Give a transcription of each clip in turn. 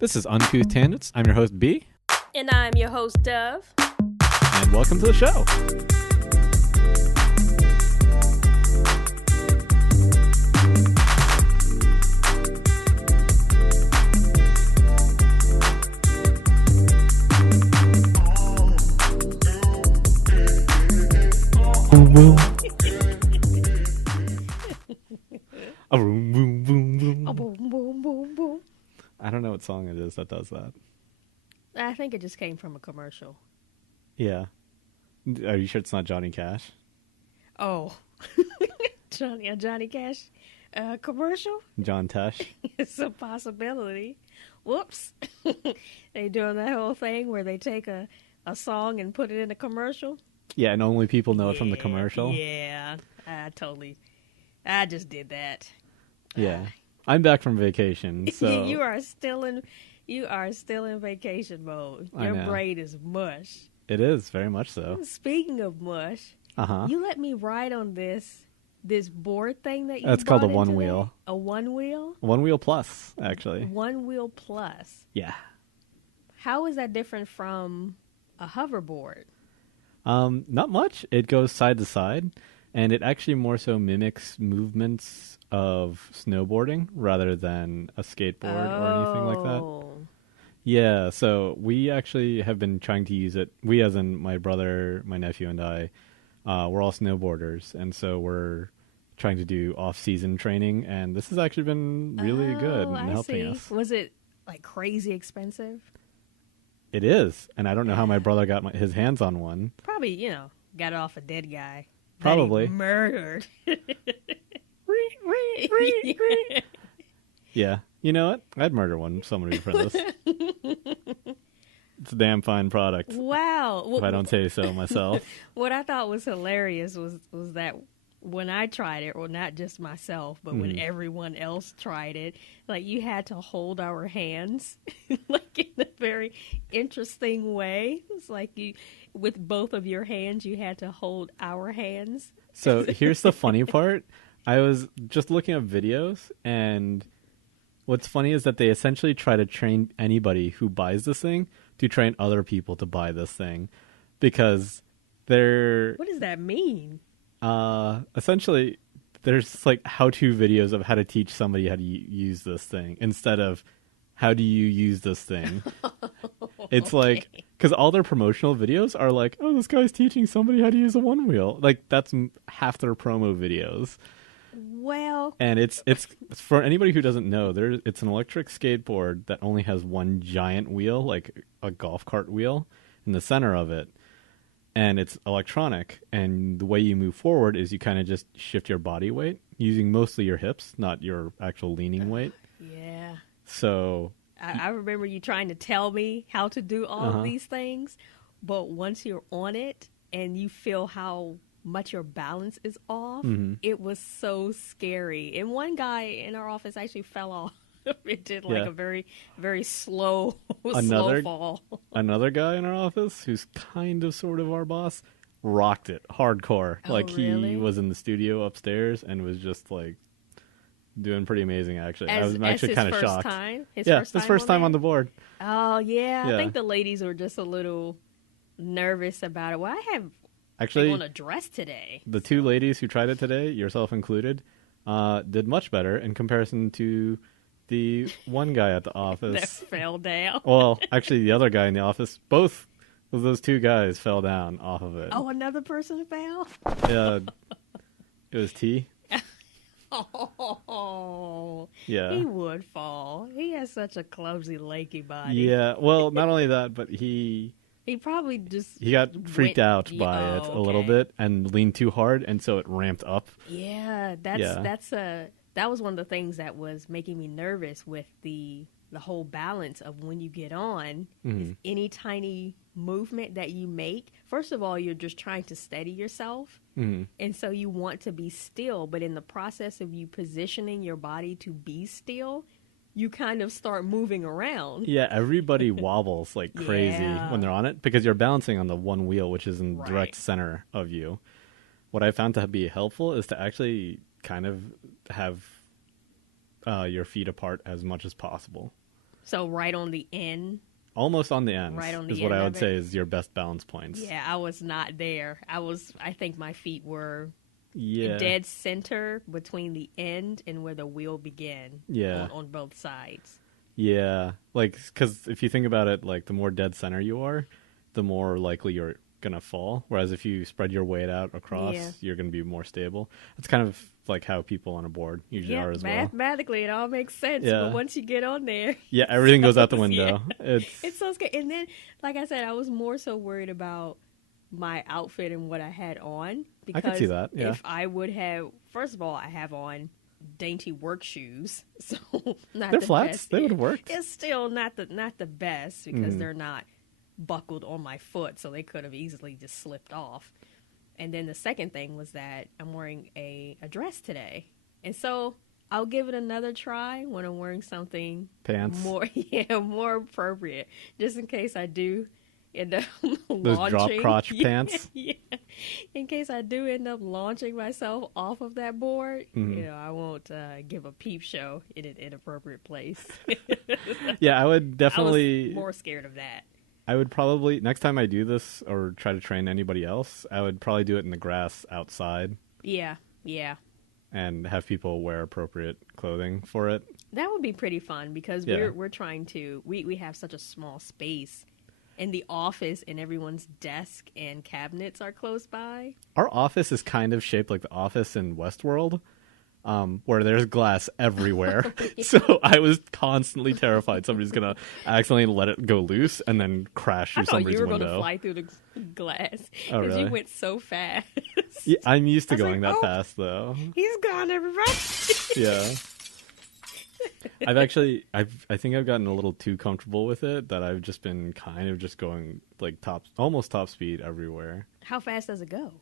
This is Uncouth Tangents. I'm your host, B. And I'm your host, Dove. And welcome to the show. A boom, boom, boom, boom. A boom, boom, boom, boom. I don't know what song it is that does that. I think it just came from a commercial. Yeah. Are you sure it's not Johnny Cash? Oh. A Johnny Cash commercial? John Tesh? It's a possibility. Whoops. They doing that whole thing where they take a song and put it in a commercial? Yeah, and only people know it from the commercial? Yeah. I just did that. Yeah. I'm back from vacation, so... You are still in vacation mode. Your brain is mush. It is, very much so. Speaking of mush, you let me ride on this board thing that you That's called a one today. wheel. A one wheel? One wheel plus, actually. One wheel plus. Yeah. How is that different from a hoverboard? Not much. It goes side to side, and it actually more so mimics movements of snowboarding rather than a skateboard or anything like that. Yeah, so we actually have been trying to use it. We, as in my brother, my nephew, and I, we're all snowboarders, and so we're trying to do off-season training, and this has actually been really good in helping us. Was it like crazy expensive? It is, and I don't know how my brother got his hands on one. Probably, got it off a dead guy. Probably. That he murdered. Yeah. You know what? I'd murder somebody for this. It's a damn fine product. Wow. If I don't say so myself. What I thought was hilarious was that when I tried it, or not just myself, but when everyone else tried it, like you had to hold our hands like in a very interesting way. It's like with both of your hands, you had to hold our hands. So here's the funny part. I was just looking up videos, and what's funny is that they essentially try to train anybody who buys this thing to train other people to buy this thing, because they're... What does that mean? Essentially, there's like how-to videos of how to teach somebody how to use this thing instead of how do you use this thing. It's like, because all their promotional videos are like, oh, this guy's teaching somebody how to use a one wheel. Like, that's half their promo videos. Well, and it's for anybody who doesn't know, it's an electric skateboard that only has one giant wheel, like a golf cart wheel, in the center of it, and it's electronic. And the way you move forward is you kind of just shift your body weight using mostly your hips, not your actual leaning weight. Yeah. So I remember you trying to tell me how to do all of these things, but once you're on it and you feel how much your balance is off, it was so scary. And one guy in our office actually fell off. It did like a very, very slow fall. Another guy in our office, who's kind of sort of our boss, rocked it hardcore. Oh, like really? He was in the studio upstairs and was just like doing pretty amazing. Actually, I was actually kind of shocked. His first time on the board. Oh yeah, I think the ladies were just a little nervous about it. Well, I have. Actually, on a dress today. The two ladies who tried it today, yourself included, did much better in comparison to the one guy at the office. That fell down. Well, actually, the other guy in the office, both of those two guys fell down off of it. Oh, another person fell? Yeah. It was T. Oh. Yeah. He would fall. He has such a clumsy, lanky body. Yeah. Well, not only that, but he probably just... He got freaked out by it a little bit and leaned too hard, and so it ramped up. Yeah, that was one of the things that was making me nervous with the whole balance of when you get on. Is any tiny movement that you make, first of all, you're just trying to steady yourself, and so you want to be still, but in the process of you positioning your body to be still, you kind of start moving around. Yeah, everybody wobbles like crazy when they're on it because you're balancing on the one wheel, which is in direct center of you. What I found to be helpful is to actually kind of have your feet apart as much as possible. So right on the end. Almost on the ends right on the is end what I of would it. say is your best balance points. Yeah, I was not there. I think my feet were Yeah. dead center between the end and where the wheel began. Yeah. On both sides. Yeah. Like, because if you think about it, like, the more dead center you are, the more likely you're going to fall. Whereas if you spread your weight out across, Yeah. you're going to be more stable. It's kind of like how people on a board usually are as well. Mathematically, it all makes sense. Yeah. But once you get on there, Yeah, everything goes out the window. Yeah. It's so scary. And then, like I said, I was more so worried about my outfit and what I had on. Because I could see that, yeah. if I would have, first of all, I have on dainty work shoes, so not They're the flats. best. They would have worked. It's still not the best because they're not buckled on my foot, so they could have easily just slipped off. And then the second thing was that I'm wearing a dress today, and so I'll give it another try when I'm wearing something Pants. more appropriate, just in case I do end up Those launching. drop crotch pants. Yeah, in case I do end up launching myself off of that board, I won't give a peep show in an inappropriate place. Yeah, I would definitely. I was more scared of that. I would probably, next time I do this or try to train anybody else, I would probably do it in the grass outside. Yeah. And have people wear appropriate clothing for it. That would be pretty fun because we're trying to, we have such a small space in the office and everyone's desk and cabinets are close by. Our office is kind of shaped like the office in Westworld. Where there's glass everywhere. So I was constantly terrified somebody's going to accidentally let it go loose and then crash through somebody's window. I thought you were going to fly through the glass because really? you went so fast. Yeah, I'm used to going that fast, though. He's gone, everybody. Yeah. I think I've gotten a little too comfortable with it that I've just been kind of just going like almost top speed everywhere. How fast does it go?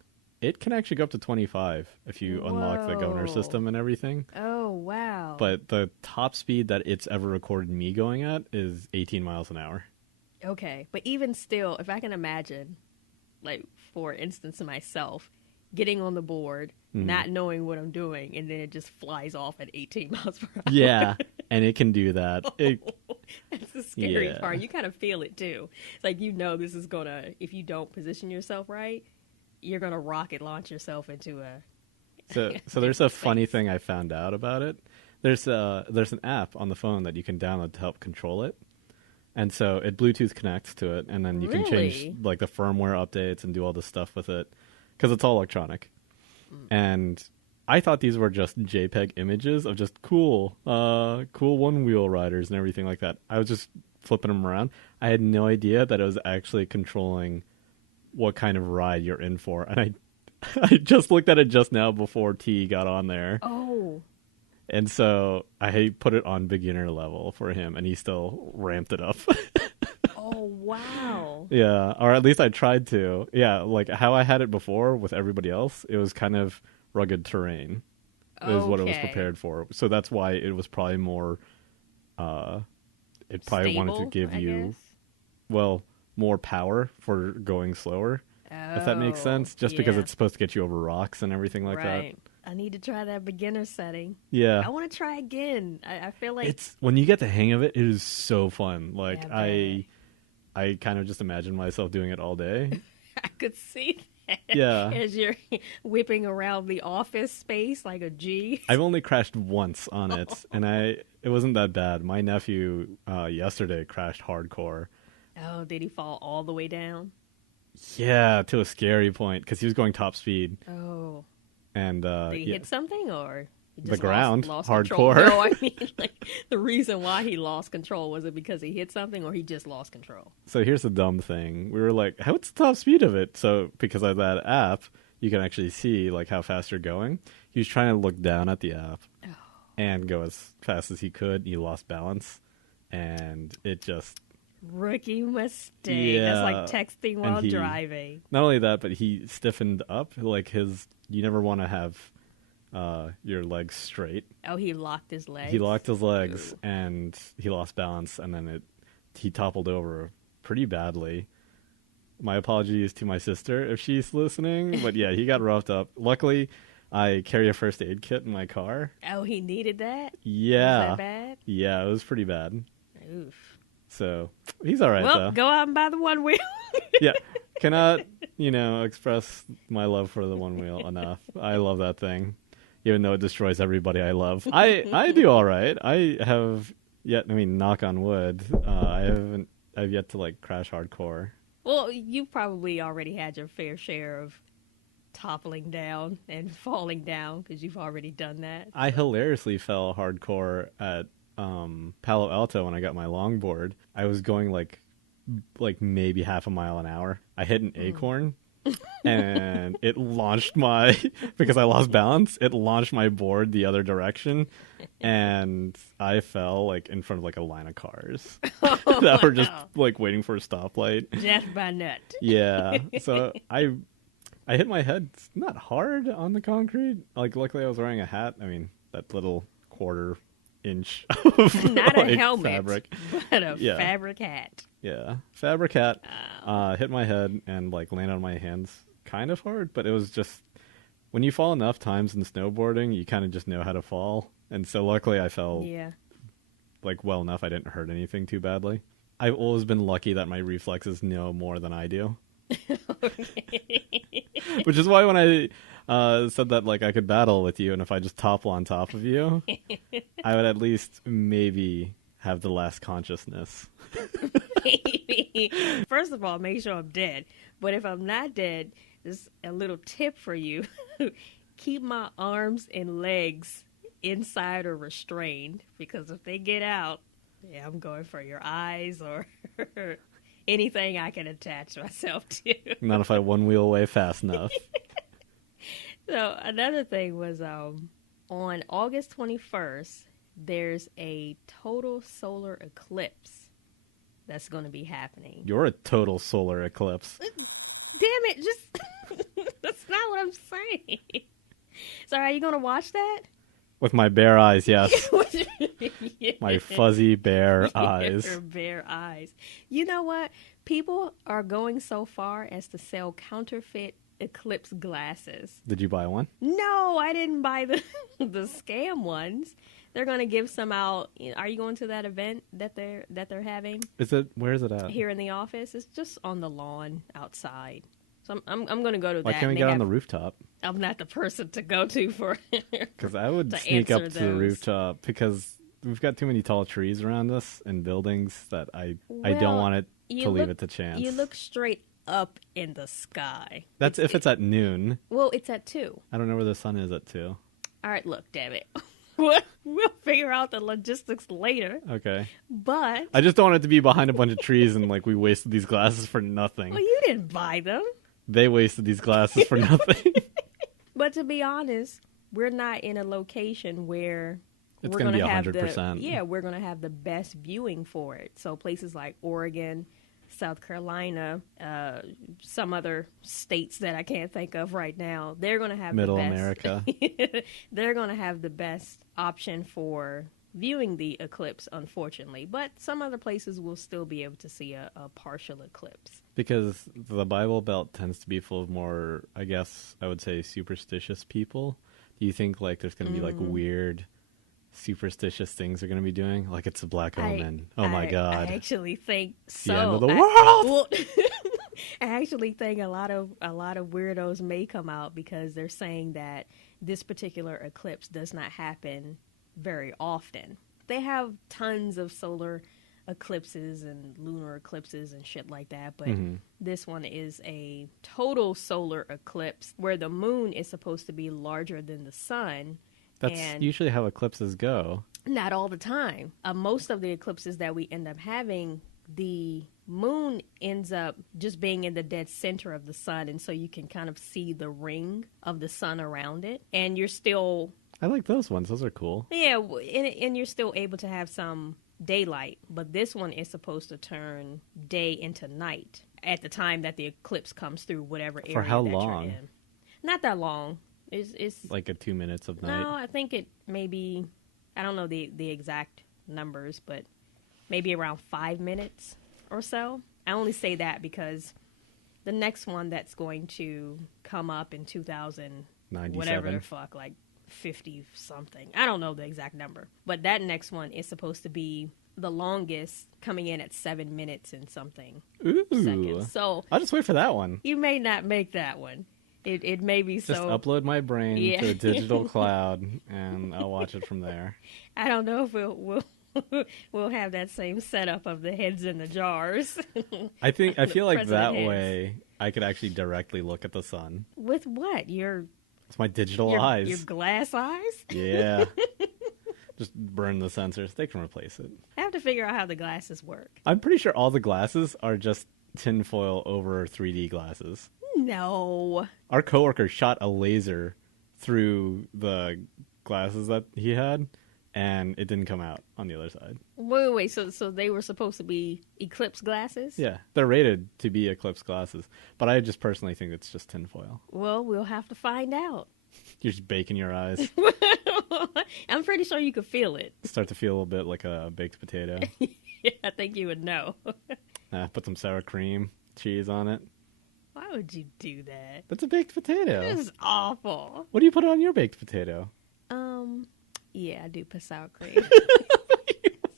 It can actually go up to 25 if you unlock the governor system and everything. Oh, wow. But the top speed that it's ever recorded me going at is 18 miles an hour. Okay. But even still, if I can imagine, like, for instance, myself, getting on the board, not knowing what I'm doing, and then it just flies off at 18 miles per hour. Yeah, and it can do that. That's the scary part. You kind of feel it, too. It's like, this is going to, if you don't position yourself right, you're going to rocket launch yourself into a... So there's a funny thing I found out about it. There's an app on the phone that you can download to help control it. And so it Bluetooth connects to it, and then you can change like the firmware updates and do all this stuff with it because it's all electronic. And I thought these were just JPEG images of just cool one-wheel riders and everything like that. I was just flipping them around. I had no idea that it was actually controlling what kind of ride you're in for. And I just looked at it just now before T got on there. Oh. And so I put it on beginner level for him, and he still ramped it up. Oh, wow. Yeah, or at least I tried to. Yeah, like how I had it before with everybody else, it was kind of rugged terrain is what it was prepared for. So that's why it was probably more, it probably stable, wanted to give you, guess? Well, more power for going slower, if that makes sense. Just because it's supposed to get you over rocks and everything like that. I need to try that beginner setting. Yeah. I want to try again. I feel like... It's when you get the hang of it, it is so fun. Like, yeah, I kind of just imagine myself doing it all day. I could see that. Yeah. As you're whipping around the office space like a G. I've only crashed once on it, and it wasn't that bad. My nephew yesterday crashed hardcore. Oh, did he fall all the way down? Yeah, to a scary point, because he was going top speed. Oh. And did he hit something, or he just the ground? lost Hardcore. Control? No, I mean, like, the reason why he lost control, was it because he hit something, or he just lost control? So here's the dumb thing. We were like, what's the top speed of it? So because of that app, you can actually see like how fast you're going. He was trying to look down at the app and go as fast as he could. He lost balance, and it just... Rookie mistake. Yeah. That's like texting while driving. Not only that, but he stiffened up. Like you never want to have your legs straight. Oh, he locked his legs? He locked his legs, and he lost balance, and then he toppled over pretty badly. My apologies to my sister if she's listening, but yeah, he got roughed up. Luckily, I carry a first aid kit in my car. Oh, he needed that? Yeah. Was that bad? Yeah, it was pretty bad. Oof. So he's all right, well, though. Go out and buy the one wheel. Yeah. Cannot, express my love for the one wheel enough. I love that thing, even though it destroys everybody I love. I do all right. I have knock on wood, I've yet to like crash hardcore. Well, you probably already had your fair share of toppling down and falling down because you've already done that. I hilariously fell hardcore at Palo Alto when I got my longboard. I was going like maybe half a mile an hour. I hit an acorn and it launched because I lost balance, it launched my board the other direction and I fell like in front of like a line of cars that were just like waiting for a stoplight. Death by nut. Yeah. So I hit my head not hard on the concrete. Like luckily I was wearing a hat. I mean, that little quarter-inch of not a helmet, fabric, but a fabric hat. Yeah, fabric hat. Hit my head and like landed on my hands kind of hard, but it was just when you fall enough times in snowboarding, you kind of just know how to fall. And so luckily I fell like well enough. I didn't hurt anything too badly. I've always been lucky that my reflexes know more than I do. Which is why when I said that like I could battle with you and if I just topple on top of you, I would at least maybe have the last consciousness. Maybe. First of all, make sure I'm dead. But if I'm not dead, there's a little tip for you. Keep my arms and legs inside or restrained because if they get out, I'm going for your eyes or anything I can attach myself to. Not if I one wheel away fast enough. So another thing was on August 21st, there's a total solar eclipse that's going to be happening. You're a total solar eclipse. Damn it, that's not what I'm saying. So are you going to watch that? With my bare eyes, yes. My fuzzy bare eyes. Your bare eyes. You know what? People are going so far as to sell counterfeit eclipse glasses. Did you buy one? No, I didn't buy the scam ones. They're going to give some out. Are you going to that event that they're having? Where is it at? Here in the office. It's just on the lawn outside. So I'm going to go to that. Why can't we get on the rooftop? I'm not the person to go to for. Because I would sneak up to the rooftop because we've got too many tall trees around us and buildings that I don't want it to leave it to chance. You look straight up in the sky. That's if it's at noon. Well, it's at 2. I don't know where the sun is at 2. All right, look, damn it. We'll figure out the logistics later. Okay. But I just don't want it to be behind a bunch of trees and like we wasted these glasses for nothing. Well, you didn't buy them. They wasted these glasses for nothing. But to be honest, we're not in a location where it's going to be 100%. We're going to have the best viewing for it. So places like Oregon, South Carolina, some other states that I can't think of right now, they're going to have Middle the best. America. They're going to have the best option for viewing the eclipse, unfortunately. But some other places will still be able to see a partial eclipse. Because the Bible Belt tends to be full of more, I guess, I would say superstitious people. Do you think like there's going to be like weird superstitious things they're going to be doing? Like it's a black omen. My God. I actually think so. The end of the world! I actually think a lot of weirdos may come out because they're saying that this particular eclipse does not happen very often. They have tons of solar eclipses and lunar eclipses and shit like that, but this one is a total solar eclipse where the moon is supposed to be larger than the sun. That's usually how eclipses go. Not all the time. Most of the eclipses that we end up having, the moon ends up just being in the dead center of the sun, and so you can kind of see the ring of the sun around it, and you're still... I like those ones. Those are cool. Yeah, and you're still able to have some daylight, but this one is supposed to turn day into night at the time that the eclipse comes through whatever area. For how that long? You're in. Not that long. It's like a 2 minutes of night. No, I think it maybe, I don't know the exact numbers, but maybe around 5 minutes or so. I only say that because the next one that's going to come up in 2000, whatever the fuck, like 50 something. I don't know the exact number. But that next one is supposed to be the longest, coming in at 7 minutes and something seconds. So I'll just wait for that one. You may not make that one. It may be just upload my brain to a digital cloud, and I'll watch it from there. I don't know if we'll have that same setup of the heads in the jars. I feel like that way I could actually directly look at the sun. With what? It's my digital eyes. Your glass eyes? Yeah. Just burn the sensors. They can replace it. I have to figure out how the glasses work. I'm pretty sure all the glasses are just tinfoil over 3D glasses. No. Our coworker shot a laser through the glasses that he had, and it didn't come out on the other side. Wait. So they were supposed to be Eclipse glasses? Yeah, they're rated to be Eclipse glasses, but I just personally think it's just tinfoil. Well, we'll have to find out. You're just baking your eyes. I'm pretty sure you could feel it. Start to feel a little bit like a baked potato. Yeah, I think you would know. Put some sour cream, cheese on it. Why would you do that? That's a baked potato. This is awful. What do you put on your baked potato? Yeah, I do put sour cream.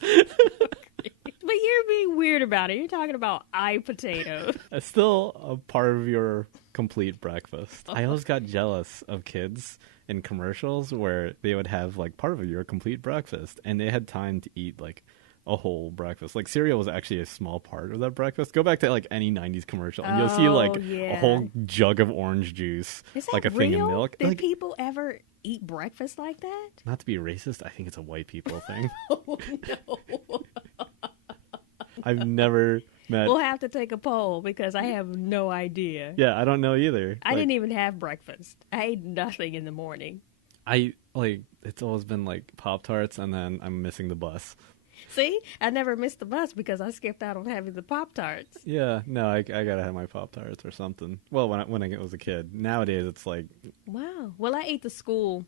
But you're being weird about it. You're talking about eye potato. It's still a part of your complete breakfast. I always got jealous of kids in commercials where they would have like part of your complete breakfast, and they had time to eat like a whole breakfast. Like cereal was actually a small part of that breakfast. Go back to like any 90s commercial and you'll see like a whole jug of orange juice. Is that like a real? thing of milk. Did like, people ever eat breakfast like that? Not to be racist, I think it's a white people thing. Oh, no. I've never met... We'll have to take a poll because I have no idea. Yeah, I don't know either. I didn't even have breakfast. I ate nothing in the morning. It's always been like Pop-Tarts, and then I'm missing the bus. See? I never missed the bus because I skipped out on having the Pop-Tarts. Yeah, no, I gotta have my Pop-Tarts or something. Well, when I was a kid. Nowadays, it's like... Wow. Well, I ate the school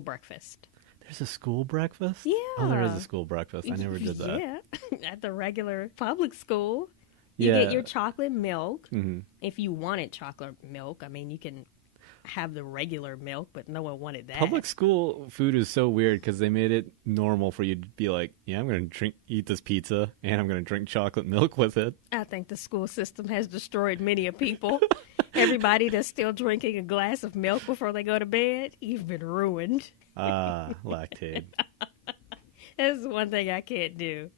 breakfast. There's a school breakfast? Yeah. Oh, there is a school breakfast. I never did that. Yeah. At the regular public school. You get your chocolate milk. Mm-hmm. If you wanted chocolate milk, I mean, you can have the regular milk, but no one wanted that. Public school food is so weird because they made it normal for you to be like, yeah, I'm going to eat this pizza, and I'm going to drink chocolate milk with it. I think the school system has destroyed many a people. Everybody that's still drinking a glass of milk before they go to bed, you've been ruined. Lactate. That's one thing I can't do.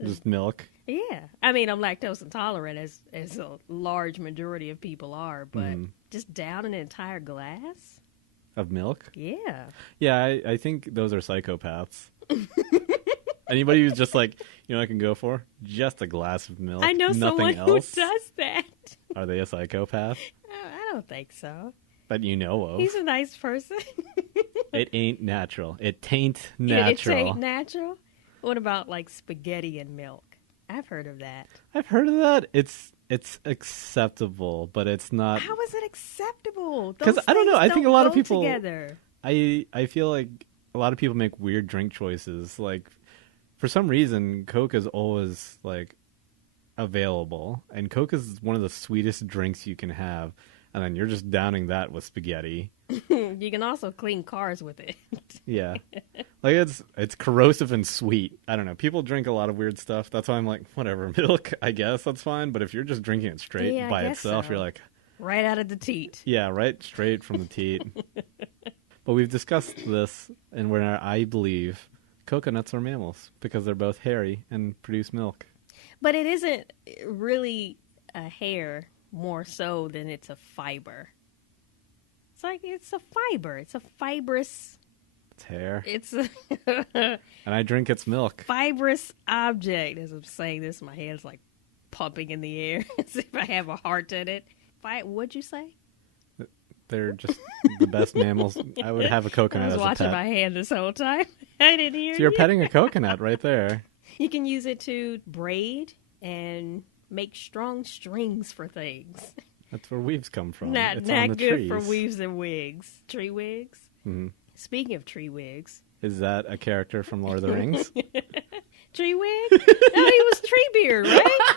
Just milk? Yeah. I mean, I'm lactose intolerant, as a large majority of people are, but just down an entire glass? Of milk? Yeah. Yeah, I think those are psychopaths. Anybody who's just like, you know what I can go for? Just a glass of milk. I know nothing someone else. who does that. Are they a psychopath? I don't think so. That you know of. He's a nice person. It ain't natural. It tain't natural. It ain't natural? What about like spaghetti and milk? I've heard of that. I've heard of that. It's acceptable, but it's not. How is it acceptable? Because I don't know. I think a lot of people. Together. I feel like a lot of people make weird drink choices. Like, for some reason, Coke is always like available, and Coke is one of the sweetest drinks you can have. And then you're just downing that with spaghetti. You can also clean cars with it. Yeah. Like, it's corrosive and sweet. I don't know. People drink a lot of weird stuff. That's why I'm like, whatever, milk, I guess, that's fine. But if you're just drinking it straight by itself, you're like... Right out of the teat. Yeah, right straight from the teat. But we've discussed this, and where I believe coconuts are mammals, because they're both hairy and produce milk. But it isn't really a hair... more so than it's a fiber. It's like it's a fiber. It's a fibrous. It's hair. It's a and I drink its milk. Fibrous object. As I'm saying this, my hand's like pumping in the air as if I have a heart in it. What'd you say? They're just the best mammals. I would have a coconut as a pet. I was watching my hand this whole time. I didn't hear you. So you're petting a coconut right there. You can use it to braid and make strong strings for things. That's where weaves come from. Not good trees. For weaves and wigs. Tree wigs? Mm-hmm. Speaking of tree wigs. Is that a character from Lord of the Rings? Tree wig? No, he was Treebeard, right?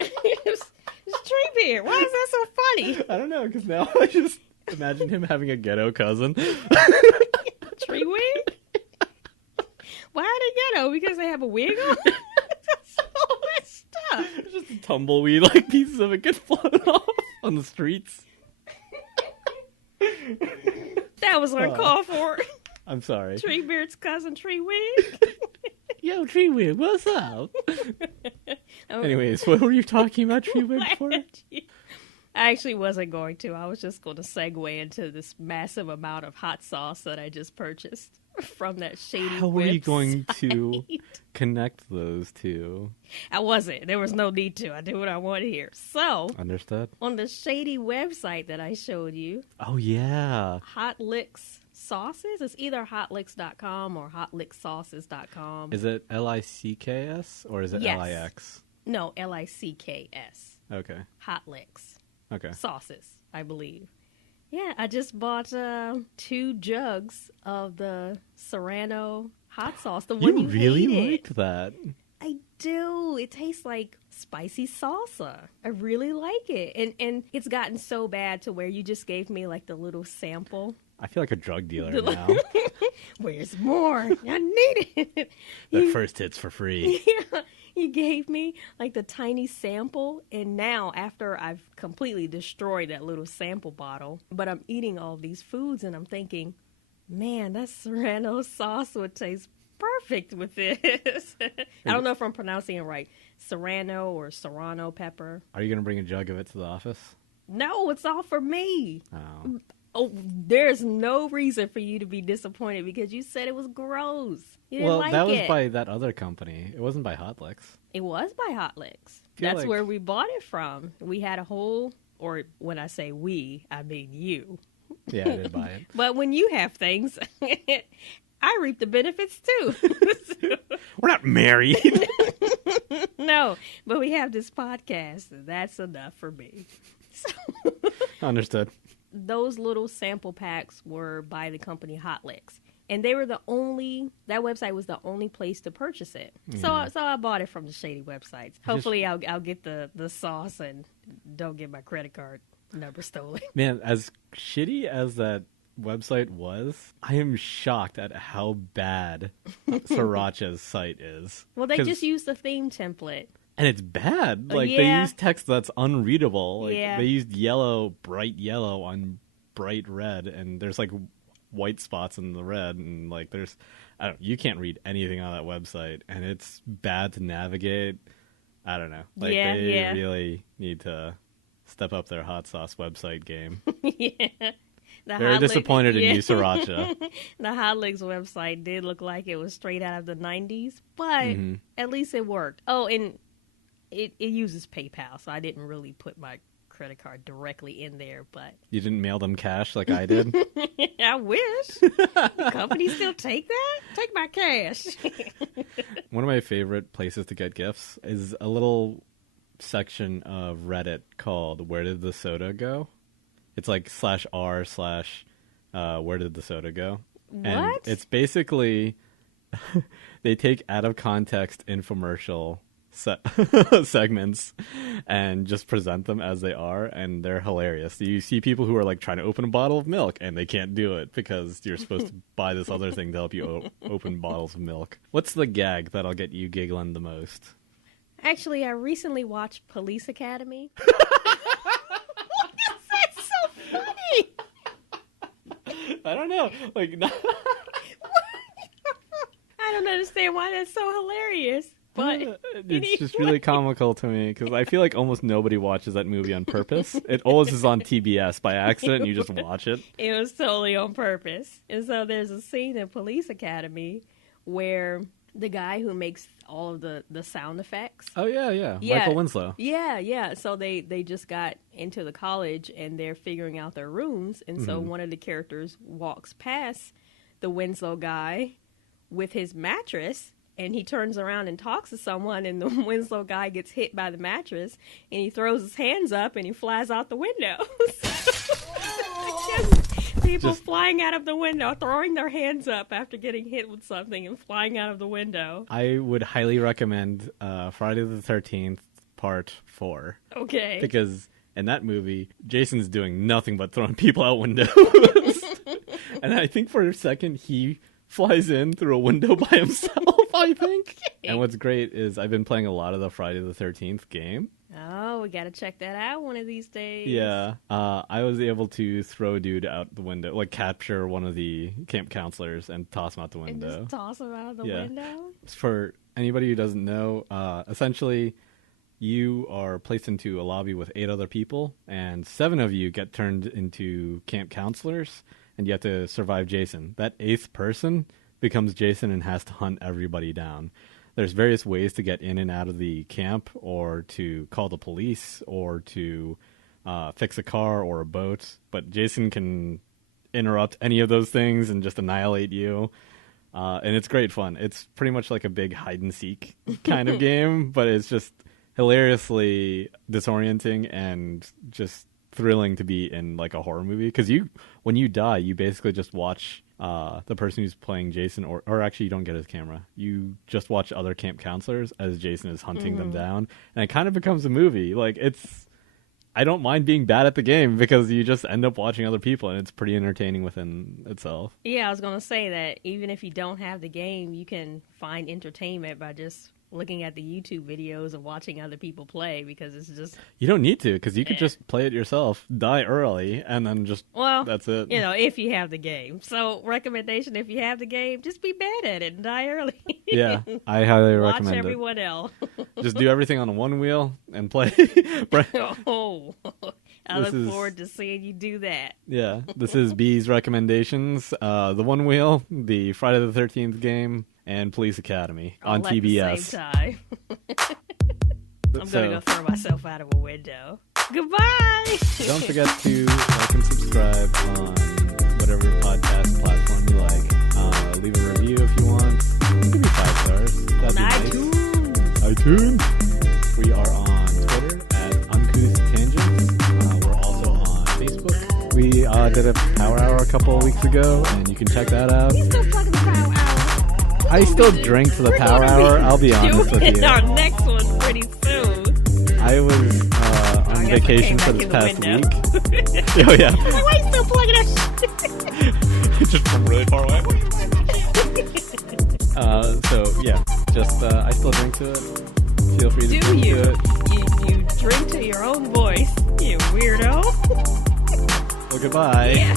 It was Treebeard. Why is that so funny? I don't know, because now I just imagine him having a ghetto cousin. So much stuff. It's just a tumbleweed, like pieces of it get floated off on the streets. That was uncalled for. I'm sorry. Treebeard's cousin Treewig. Yo, Treewig, what's up? Anyways, what were you talking about Treewig for? I actually wasn't going to. I was just going to segue into this massive amount of hot sauce that I just purchased from that shady How were you going website. to connect those two? I wasn't. There was no need to. I do what I want here. So, Understood. on the shady website that I showed you, Oh, yeah. Hot Licks Sauces, it's either hotlicks.com or hotlicksauces.com. Is it Licks or is it Yes. Lix? No, Licks. Okay. Hot Licks. Okay. Sauces, I believe. Yeah, I just bought 2 jugs of the Serrano hot sauce. The one you really hated. liked that. I do. It tastes like spicy salsa. I really like it. And it's gotten so bad to where you just gave me like the little sample. I feel like a drug dealer The- now. Where's more? I need it. The first hit's for free. Yeah, you gave me like the tiny sample, and now after I've completely destroyed that little sample bottle, but I'm eating all these foods and I'm thinking, man, that Serrano sauce would taste perfect with this. I don't know if I'm pronouncing it right. Serrano or Serrano pepper. Are you going to bring a jug of it to the office? No, it's all for me. Oh. Oh, there's no reason for you to be disappointed because you said it was gross. You didn't Well, like that was it. by that other company. It wasn't by Hot Licks. It was by Hot Licks. Feel That's like- where we bought it from. We had a whole, or when I say we, I mean you. Yeah, I did buy it. But when you have things, I reap the benefits too. We're not married. No, but we have this podcast, and that's enough for me. So, Understood. those little sample packs were by the company Hot Licks. And they were that website was the only place to purchase it. So I bought it from the shady websites. Hopefully I'll get the sauce and don't get my credit card number stolen. Man, as shitty as that website was, I am shocked at how bad Sriracha's site is. Well, they 'Cause- just used the theme template. And it's bad. Like, they Yeah. use text that's unreadable. Like, Yeah. they used yellow, bright yellow on bright red, and there's, like, white spots in the red, and, like, you can't read anything on that website, and it's bad to navigate. I don't know. Like, Yeah, they yeah. really need to step up their hot sauce website game. Yeah. The Very Hot Licks- disappointed in yeah. you, Sriracha. The Hot Licks website did look like it was straight out of the 90s, but Mhm. at least it worked. Oh, and it uses PayPal, so I didn't really put my credit card directly in there, but You didn't mail them cash like I did? I wish. Companies still take that? Take my cash. One of my favorite places to get gifts is a little section of Reddit called Where Did the Soda Go? It's like /r/ Where Did the Soda Go? And What? it's basically they take out of context infomercial segments and just present them as they are, and they're hilarious. You see people who are like trying to open a bottle of milk and they can't do it because you're supposed to buy this other thing to help you open bottles of milk. What's the gag that'll get you giggling the most? Actually, I recently watched Police Academy. That's so funny. I don't know. Like, I don't understand why that's so hilarious. But it's just really comical to me because I feel like almost nobody watches that movie on purpose. It always is on TBS by accident, and you just watch it. it was totally on purpose. And so there's a scene in Police Academy where the guy who makes all of the sound effects. Oh yeah. Yeah. Michael Winslow. Yeah. So they just got into the college and they're figuring out their rooms. And so one of the characters walks past the Winslow guy with his mattress. And he turns around and talks to someone, and the Winslow guy gets hit by the mattress, and he throws his hands up, and he flies out the window. People Just- flying out of the window, throwing their hands up after getting hit with something and flying out of the window. I would highly recommend Friday the 13th Part 4 Okay. because in that movie, Jason's doing nothing but throwing people out windows. And I think for a second he flies in through a window by himself. I think. And what's great is I've been playing a lot of the Friday the 13th game. Oh, we got to check that out one of these days. Yeah. I was able to throw a dude out the window, like capture one of the camp counselors and toss him out the window. And just toss him out of the window? For anybody who doesn't know, essentially you are placed into a lobby with 8 other people, and 7 of you get turned into camp counselors, and you have to survive Jason. That 8th person becomes Jason and has to hunt everybody down. There's various ways to get in and out of the camp, or to call the police, or to fix a car or a boat, but Jason can interrupt any of those things and just annihilate you. And it's great fun. It's pretty much like a big hide-and-seek kind of game, but it's just hilariously disorienting and just thrilling to be in like a horror movie. Because when you die, you basically just watch the person who's playing Jason, or actually you don't get his camera. You just watch other camp counselors as Jason is hunting them down. And it kind of becomes a movie. Like, I don't mind being bad at the game because you just end up watching other people, and it's pretty entertaining within itself. Yeah, I was going to say that even if you don't have the game, you can find entertainment by just looking at the YouTube videos and watching other people play, because it's just... You don't need to, because you could just play it yourself, die early, and then just... Well, that's it. You know, if you have the game. So, recommendation, if you have the game, just be bad at it and die early. Yeah, I highly recommend it. Watch everyone else. Just do everything on one wheel and play. Oh, I look forward to seeing you do that. Yeah, this is B's recommendations. The one wheel, the Friday the 13th game, and Police Academy on TBS. At the same time. I'm going to go throw myself out of a window. Goodbye! Don't forget to like and subscribe on whatever podcast platform you like. Leave a review if you want. Give me 5 stars. That'd be nice. iTunes. We are on Twitter at Uncouth Tangents. We're also on Facebook. We did a Power Hour a couple of weeks ago, and you can check that out. We still talking the Power Hour. I still drink to the Power Hour, I'll be honest with you. Our next one pretty soon. I was on vacation for this past week. Oh, yeah. Why are you still plugging that shit? Just from really far away. So, yeah, just, I still drink to it. Feel free to drink to it. You drink to your own voice, you weirdo. Well, goodbye. Yeah.